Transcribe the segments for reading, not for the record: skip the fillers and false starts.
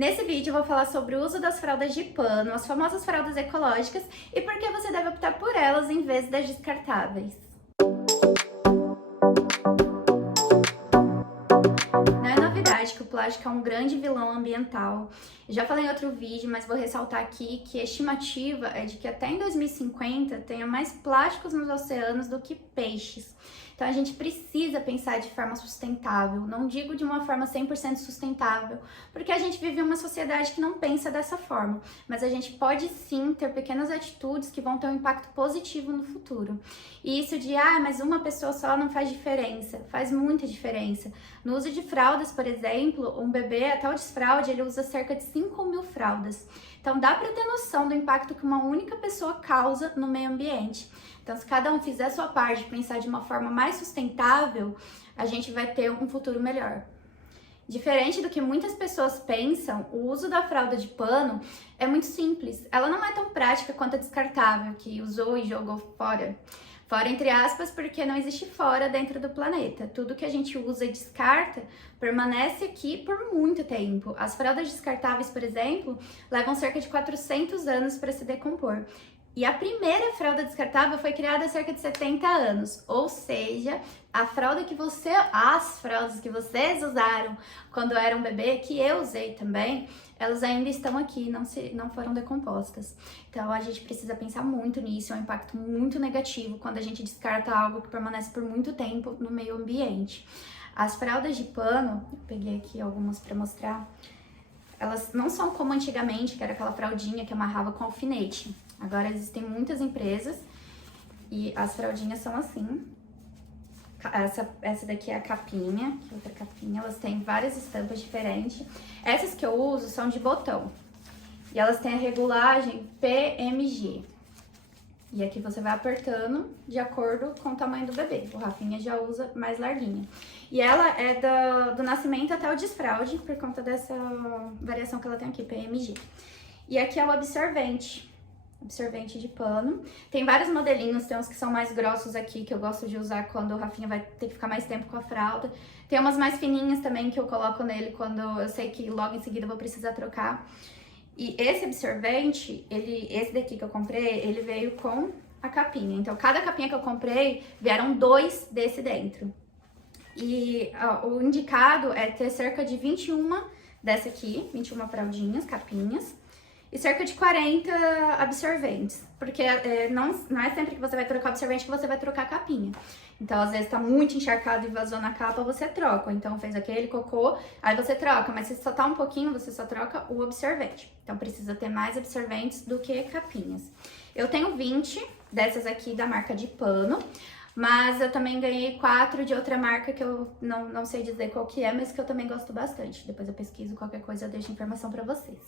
Nesse vídeo eu vou falar sobre o uso das fraldas de pano, as famosas fraldas ecológicas, e por que você deve optar por elas em vez das descartáveis. Não é novidade que o plástico é um grande vilão ambiental. Eu já falei em outro vídeo, mas vou ressaltar aqui que a estimativa é de que até em 2050 tenha mais plásticos nos oceanos do que peixes. Então a gente precisa pensar de forma sustentável, não digo de uma forma 100% sustentável, porque a gente vive em uma sociedade que não pensa dessa forma, mas a gente pode sim ter pequenas atitudes que vão ter um impacto positivo no futuro. E isso de, mas uma pessoa só não faz diferença, faz muita diferença. No uso de fraldas, por exemplo, um bebê até o desfraude, ele usa cerca de 5.000 fraldas. Então dá para ter noção do impacto que uma única pessoa causa no meio ambiente. Então, se cada um fizer a sua parte, pensar de uma forma mais sustentável, a gente vai ter um futuro melhor. Diferente do que muitas pessoas pensam, o uso da fralda de pano é muito simples. Ela não é tão prática quanto a descartável, que usou e jogou fora. Fora, entre aspas, porque não existe fora dentro do planeta. Tudo que a gente usa e descarta permanece aqui por muito tempo. As fraldas descartáveis, por exemplo, levam cerca de 400 anos para se decompor. E a primeira fralda descartável foi criada há cerca de 70 anos, ou seja, as fraldas que vocês usaram quando era um bebê, que eu usei também, elas ainda estão aqui, não foram decompostas. Então a gente precisa pensar muito nisso, é um impacto muito negativo quando a gente descarta algo que permanece por muito tempo no meio ambiente. As fraldas de pano, eu peguei aqui algumas para mostrar, elas não são como antigamente, que era aquela fraldinha que amarrava com alfinete. Agora existem muitas empresas e as fraldinhas são assim. Essa daqui é a capinha, que é outra capinha, elas têm várias estampas diferentes. Essas que eu uso são de botão e elas têm a regulagem PMG. E aqui você vai apertando de acordo com o tamanho do bebê. O Rafinha já usa mais larguinha. E ela é do nascimento até o desfraude, por conta dessa variação que ela tem aqui, PMG. E aqui é o absorvente de pano. Tem vários modelinhos, tem uns que são mais grossos aqui, que eu gosto de usar quando o Rafinha vai ter que ficar mais tempo com a fralda. Tem umas mais fininhas também que eu coloco nele quando eu sei que logo em seguida eu vou precisar trocar. E esse absorvente, esse daqui que eu comprei, ele veio com a capinha. Então, cada capinha que eu comprei, vieram 2 desse dentro. E o indicado é ter cerca de 21 dessa aqui, 21 fraldinhas, capinhas, e cerca de 40 absorventes, porque não é sempre que você vai trocar o absorvente que você vai trocar a capinha. Então, às vezes tá muito encharcado e vazou na capa, você troca. Ou então fez aquele cocô, aí você troca, mas se só tá um pouquinho, você só troca o absorvente. Então, precisa ter mais absorventes do que capinhas. Eu tenho 20 dessas aqui da marca de pano, mas eu também ganhei 4 de outra marca que eu não sei dizer qual que é, mas que eu também gosto bastante. Depois eu pesquiso, qualquer coisa eu deixo informação pra vocês.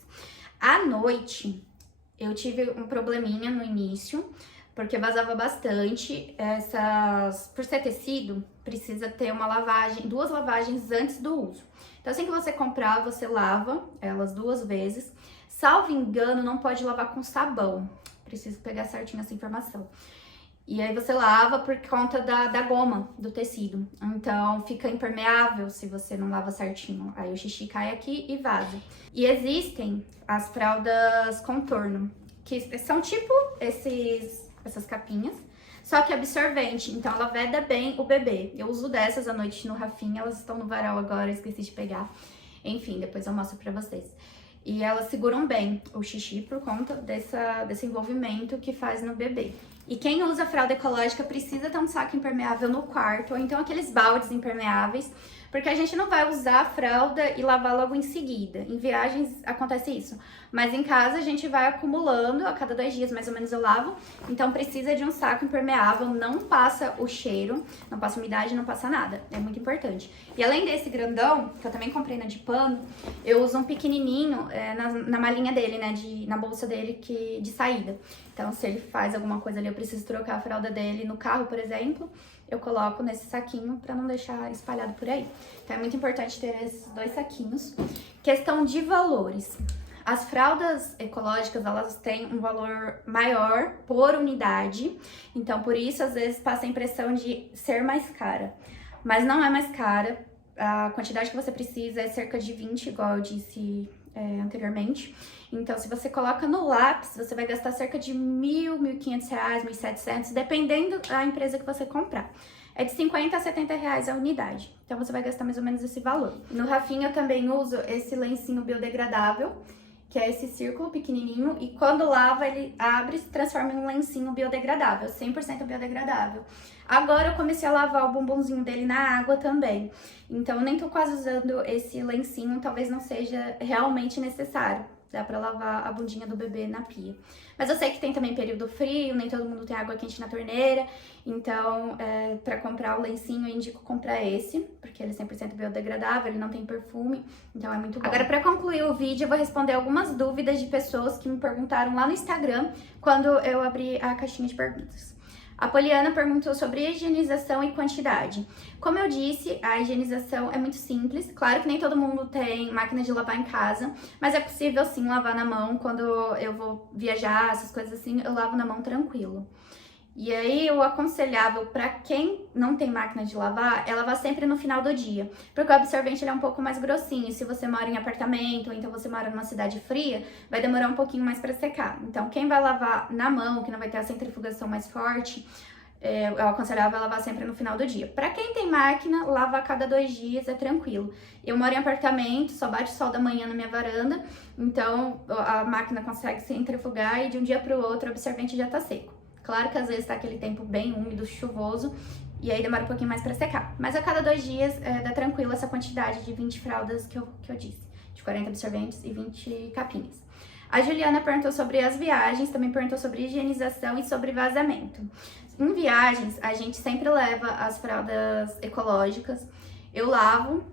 À noite, eu tive um probleminha no início, porque vazava bastante. Por ser tecido, precisa ter uma lavagem, 2 lavagens antes do uso. Então, assim que você comprar, você lava elas 2 vezes. Salvo engano, não pode lavar com sabão. Preciso pegar certinho essa informação. E aí você lava por conta da goma do tecido. Então fica impermeável se você não lava certinho. Aí o xixi cai aqui e vaza. E existem as fraldas contorno, que são tipo essas capinhas, só que absorvente. Então ela veda bem o bebê. Eu uso dessas à noite no Rafinha, elas estão no varal agora, esqueci de pegar. Enfim, depois eu mostro pra vocês. E elas seguram bem o xixi por conta desse envolvimento que faz no bebê. E quem usa fralda ecológica precisa ter um saco impermeável no quarto, ou então aqueles baldes impermeáveis, porque a gente não vai usar a fralda e lavar logo em seguida. Em viagens acontece isso, mas em casa a gente vai acumulando, a cada 2 dias mais ou menos eu lavo, então precisa de um saco impermeável, não passa o cheiro, não passa umidade, não passa nada, é muito importante. E além desse grandão, que eu também comprei na de pano, eu uso um pequenininho na malinha dele, né, na bolsa dele de saída. Então se ele faz alguma coisa ali, eu preciso trocar a fralda dele no carro, por exemplo, eu coloco nesse saquinho para não deixar espalhado por aí. Então é muito importante ter esses 2 saquinhos. Questão de valores. As fraldas ecológicas, elas têm um valor maior por unidade, então por isso às vezes passa a impressão de ser mais cara. Mas não é mais cara, a quantidade que você precisa é cerca de 20, igual eu disse anteriormente. Então, se você coloca no lápis, você vai gastar cerca de R$ 1.500, R$ 1.700, dependendo da empresa que você comprar. É de 50 a 70 reais a unidade. Então, você vai gastar mais ou menos esse valor. No Rafinha, eu também uso esse lencinho biodegradável, que é esse círculo pequenininho, e quando lava, ele abre e se transforma em um lencinho biodegradável, 100% biodegradável. Agora eu comecei a lavar o bumbumzinho dele na água também, então eu nem tô quase usando esse lencinho, talvez não seja realmente necessário. Dá pra lavar a bundinha do bebê na pia. Mas eu sei que tem também período frio, nem todo mundo tem água quente na torneira. Então, pra comprar o lencinho, eu indico comprar esse, porque ele é 100% biodegradável, ele não tem perfume, então é muito bom. Agora, pra concluir o vídeo, eu vou responder algumas dúvidas de pessoas que me perguntaram lá no Instagram, quando eu abri a caixinha de perguntas. A Poliana perguntou sobre higienização e quantidade. Como eu disse, a higienização é muito simples. Claro que nem todo mundo tem máquina de lavar em casa, mas é possível sim lavar na mão. Quando eu vou viajar, essas coisas assim, eu lavo na mão tranquilo. E aí, o aconselhável para quem não tem máquina de lavar é lavar sempre no final do dia, porque o absorvente ele é um pouco mais grossinho. E se você mora em apartamento ou então você mora numa cidade fria, vai demorar um pouquinho mais para secar. Então, quem vai lavar na mão, que não vai ter a centrifugação mais forte, o aconselhável é lavar sempre no final do dia. Para quem tem máquina, lava a cada 2 dias, é tranquilo. Eu moro em apartamento, só bate sol da manhã na minha varanda, então a máquina consegue centrifugar e de um dia para o outro o absorvente já tá seco. Claro que às vezes tá aquele tempo bem úmido, chuvoso, e aí demora um pouquinho mais pra secar. Mas a cada 2 dias dá tranquilo essa quantidade de 20 fraldas que eu disse. De 40 absorventes e 20 capinhas. A Juliana perguntou sobre as viagens, também perguntou sobre higienização e sobre vazamento. Em viagens, a gente sempre leva as fraldas ecológicas. Eu lavo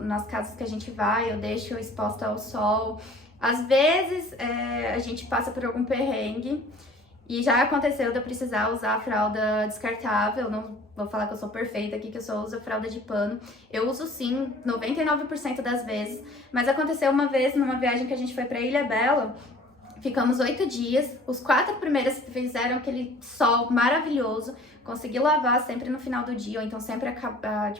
nas casas que a gente vai, eu deixo exposta ao sol. Às vezes, a gente passa por algum perrengue. E já aconteceu de eu precisar usar a fralda descartável, não vou falar que eu sou perfeita aqui, que eu só uso a fralda de pano. Eu uso sim, 99% das vezes, mas aconteceu uma vez numa viagem que a gente foi pra Ilhabela, ficamos 8 dias, os 4 primeiros fizeram aquele sol maravilhoso, consegui lavar sempre no final do dia, ou então sempre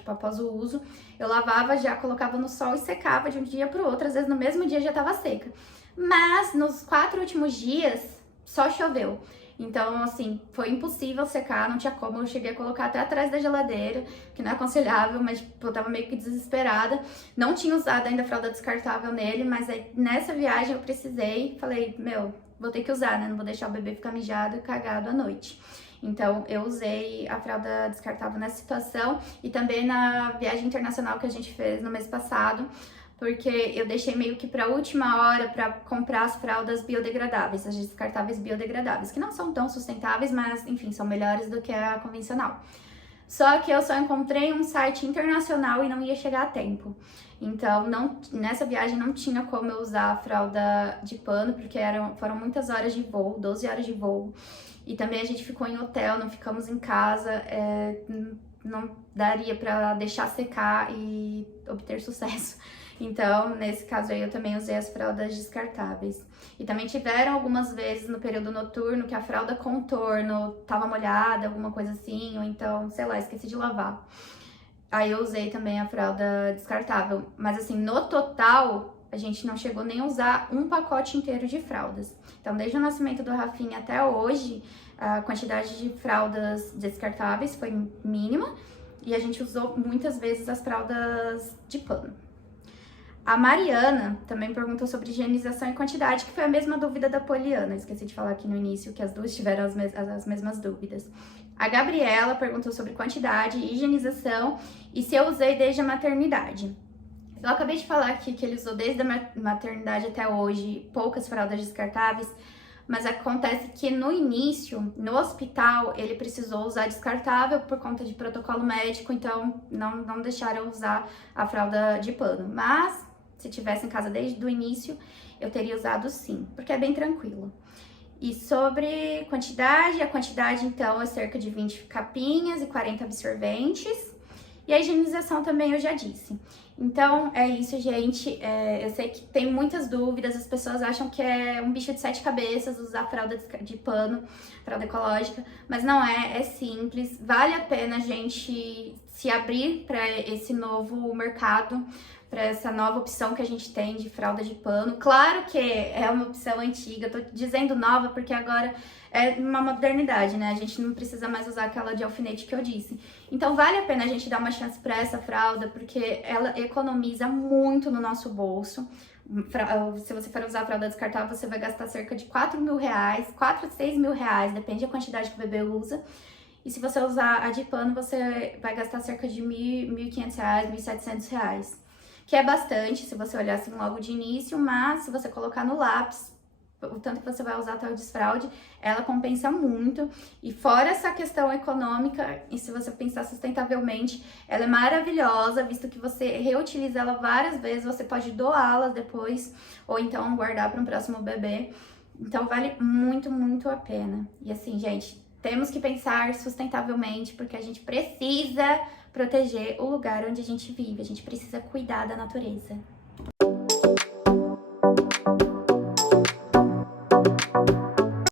após o uso. Eu lavava, já colocava no sol e secava de um dia pro outro, às vezes no mesmo dia já tava seca. Mas nos 4 últimos dias, só choveu. Então, assim, foi impossível secar, não tinha como. Eu cheguei a colocar até atrás da geladeira, que não é aconselhável, mas tipo, eu tava meio que desesperada. Não tinha usado ainda a fralda descartável nele, mas aí, nessa viagem eu precisei. Falei, meu, vou ter que usar, né? Não vou deixar o bebê ficar mijado e cagado à noite. Então, eu usei a fralda descartável nessa situação e também na viagem internacional que a gente fez no mês passado, porque eu deixei meio que pra última hora pra comprar as fraldas biodegradáveis, as descartáveis biodegradáveis, que não são tão sustentáveis, mas, enfim, são melhores do que a convencional. Só que eu só encontrei um site internacional e não ia chegar a tempo. Então, nessa viagem não tinha como eu usar a fralda de pano, porque foram muitas horas de voo, 12 horas de voo. E também a gente ficou em hotel, não ficamos em casa, não daria pra deixar secar e obter sucesso. Então, nesse caso aí, eu também usei as fraldas descartáveis. E também tiveram algumas vezes no período noturno que a fralda contorno tava molhada, alguma coisa assim, ou então, sei lá, esqueci de lavar. Aí eu usei também a fralda descartável. Mas assim, no total, a gente não chegou nem a usar um pacote inteiro de fraldas. Então, desde o nascimento do Rafinha até hoje, a quantidade de fraldas descartáveis foi mínima. E a gente usou muitas vezes as fraldas de pano. A Mariana também perguntou sobre higienização e quantidade, que foi a mesma dúvida da Poliana. Esqueci de falar aqui no início que as duas tiveram as mesmas dúvidas. A Gabriela perguntou sobre quantidade, higienização e se eu usei desde a maternidade. Eu acabei de falar aqui que ele usou desde a maternidade até hoje poucas fraldas descartáveis, mas acontece que no início, no hospital, ele precisou usar descartável por conta de protocolo médico, então não deixaram usar a fralda de pano. Mas se tivesse em casa desde o início, eu teria usado sim, porque é bem tranquilo. E sobre quantidade, a quantidade então é cerca de 20 capinhas e 40 absorventes. E a higienização também eu já disse. Então é isso, gente. Eu sei que tem muitas dúvidas, as pessoas acham que é um bicho de 7 cabeças usar fralda de pano, fralda ecológica, mas não é simples. Vale a pena a gente se abrir para esse novo mercado, para essa nova opção que a gente tem de fralda de pano. Claro que é uma opção antiga, tô dizendo nova porque agora é uma modernidade, né? A gente não precisa mais usar aquela de alfinete que eu disse. Então vale a pena a gente dar uma chance para essa fralda, porque ela economiza muito no nosso bolso. Se você for usar a fralda descartável, você vai gastar cerca de 4 mil reais, 4 a 6 mil reais, depende da quantidade que o bebê usa. E se você usar a de pano, você vai gastar cerca de R$1.500, R$1.700. Que é bastante, se você olhar assim logo de início, mas se você colocar no lápis, o tanto que você vai usar até o desfraude, ela compensa muito. E fora essa questão econômica, e se você pensar sustentavelmente, ela é maravilhosa, visto que você reutiliza ela várias vezes, você pode doá-la depois, ou então guardar para um próximo bebê. Então vale muito, muito a pena. E assim, gente, temos que pensar sustentavelmente, porque a gente precisa proteger o lugar onde a gente vive, a gente precisa cuidar da natureza.